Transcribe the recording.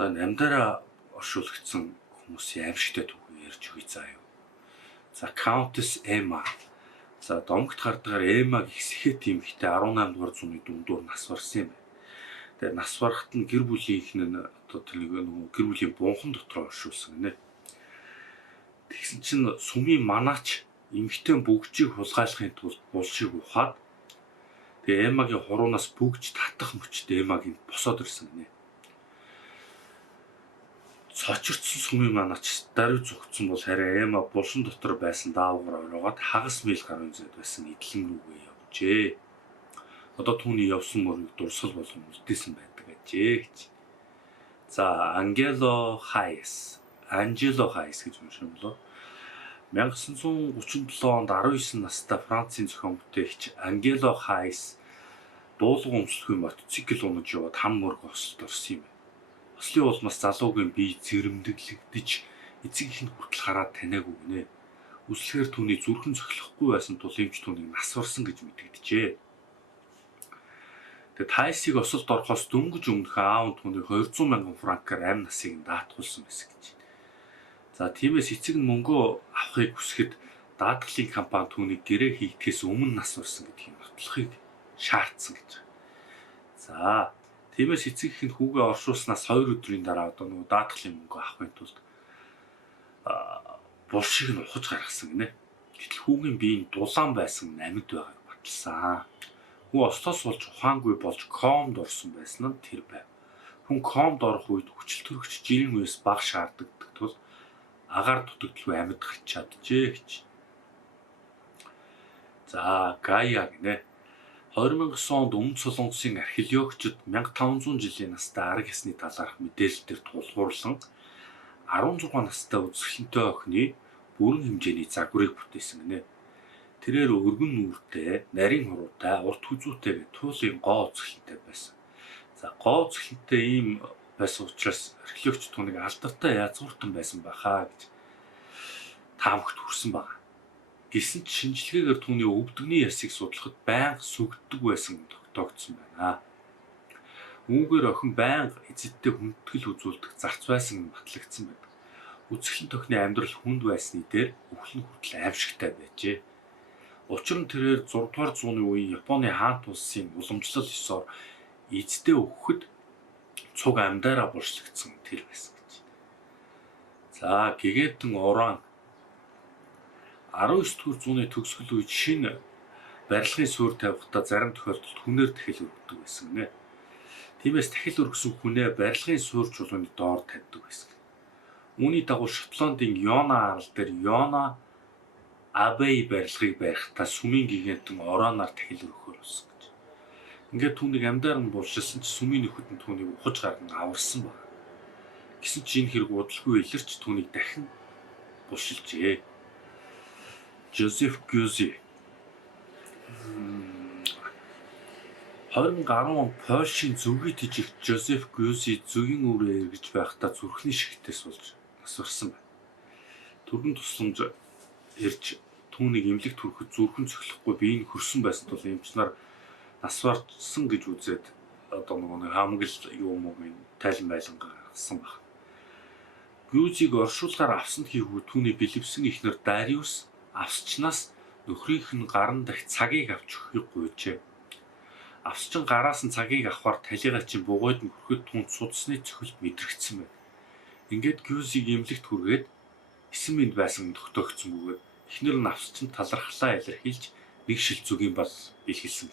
За намдаараа оршуулгдсан хүмүүсийн аимшигтай түүхийг ярьж өгье заа юу. За Countess Emma. За домогт гардагаар Эммаг ихсэхэд эмэгтэй 18 дугаар зууны дундуур нас барсан юм байна. Тэгээ нас барахад нь гэр бүлийнх нь одоо тэр нэг гэр бүлийн бунхан дотор оршуулсан гинэ. Тэгсэн чинь сумын манаач эмэгтэй бүгжийг хулгайлахын тулд булшиг ухаад тэгээ Эммагийн хуруунаас бүгж татах мөчд Эммаг энд босоод ирсэн гинэ. Цочирдсан сумын манаач даруй зүгтсэн бол харин Эмма булшин дотор байсан даавгаар оройгоод хагас мил гарын зэд байсан эдлэн рүүгээ явжээ. Одоо түүний явсан мөрийг дурсгал болгон үлдээсэн байдаг ажээ гэж. За Angelo Hayes гэж уншсан болоо. 1937 онд 19 настай Францын зохион бүтээгч Angelo Hayes дуулуун өмсөлгүй мотоцикл унаж яваад хам мөрг ослолд орсон юм. Ослын улмаас залуугийн бие зэрэмдэглэгдэж эцэг ихэнд хүртэл хараад таниагүй гинэ. Үслэхээр түүний зүрхэн цохилохгүй байсан тул эмч түүнийг нас барсан гэж мэдэгджээ. Тэгээд Хайсыг осолд орохоос дөнгөж өмнөх аав нь түүнийг 200 мянган франкаар амь насыг нь даатгуулсан байсан гэж. За тиймээс эцэг нь мөнгөө авахыг хүсэхэд даатгалын компани түүнийг гэрээ хийгдээс өмнө нас барсан гэдгийг нотлохыг шаардсан гэж. За тиймээс эцэг ихэнд хүүгээ оршуулснаас 2 өдрийн дараа одоо нөгөө даатгалын мөнгө авахын тулд булшиг нь ухаж гаргасан гинэ. Гэтэл хүүгийн биеийн дулаан байсан амьд байгааг баталсан. Хүү ослоос болж ухаангүй болж комд орсон байсан нь тэр байв. Хүн комд орох үед хүчил төрөгч жирийн үес баг шаарддаг тул агаар дутагдaltaгүй амьд гарч чаджээ гэж. За Гая гинэ. 2009 онд Өмнөд Солонгосын археологчид 1500 жилийн настай арга ёсны талаарх мэдээлэлээр тулгуурлан 16 настай үзэсгэлэнтэй охины бүрэн хэмжээний загварыг бүтээсэн гинэ. Тэрээр өргөн нүүртэй, нарийн хуруутай, урт хүзүүтэй гэх туйлын гоо үзэсгэлэнтэй байсан. За гоо үзэсгэлэнтэй ийм байсан учраас археологч түүнийг алдартай язгууртан байсан байхаа гэж таамагт хүрсэн байна. Гэсэн ч шинжилгээгээр түүний өвдөгний ясыг судлахад байнга сүгддэг байсан тогтоогдсон байна. Үүгээр охин байнга эзэдтэй хүндэтгэл үзүүлдэг зарц байсан батлагдсан байдаг. Үзэсгэлэн охины амьдрал хүнд байсны дээр өвхлөн хүртэл аимшигтай байжээ. Учир нь тэрээр 6 дугаар зууны үеийн Японы хаант улсын уламжлал ёсоор эзэдээ өгөхөд цуг амьдаараа булшлагдсан тэр байсан гэж. За гэгэтэн уран 19 дугаар зууны төгсгөл үед шинэ барилгын суурь тавихдаа зарим тохиолдолд хүнээр дахил өргөдөг байсан гинэ. Тиймээс дахил өргөсөн хүнээ барилгын суурь чулууны доор тавьдаг байсан. Үүний дагуу Шотландын Йона арал дээр Йона Абей барилгыг барихдаа сүмийн гигантын орооноор дахил өргөхөөр болсон гэж. Ингээд түүнийг амьдаар нь булшилсан ч сүмийн нөхөд нь түүнийг ухаж гарган аварсан байна. Гэсэн ч энэ хэрэг удалгүй илэрч түүнийг дахин булшилжээ. Joseph Guzy 2010 онд Польшийн зүгийн жижигт Joseph Guzy зүгийн үрээ эргэж байхдаа зүрхний шигтээс болж нас барсан байна. Төргөн тусламж ирж түүнийг эмнэлэгт хүрэхэд зүрхэн цохилохгүй биеийг хөрсөн байсан тул эмч нар нас барсан гэж үзээд одоо нэг хамгал юм уу гэн тайлан байлангаа гаргасан баг. Guzy-г оршуулгаар авсан хийхүү түүний бэлэвсэн ихнэр Darius авсчнаас нөхрийнх нь гаран дахь цагийг авч өгөхийг гуйжээ. Авсчин гараас нь цагийг авахар талигаа чинь бугойд нь хүрэхэд түнд судасны цохилт мэдрэгдсэн байна. Ингээд Guzy-г эмнэлэгт хүргээд 9 минут байсан тогтоогдсон бөгөөд эхнэр нь авсчин талархлаа илэрхийлж нэг шил зүгийн бол бэлгэлсэн.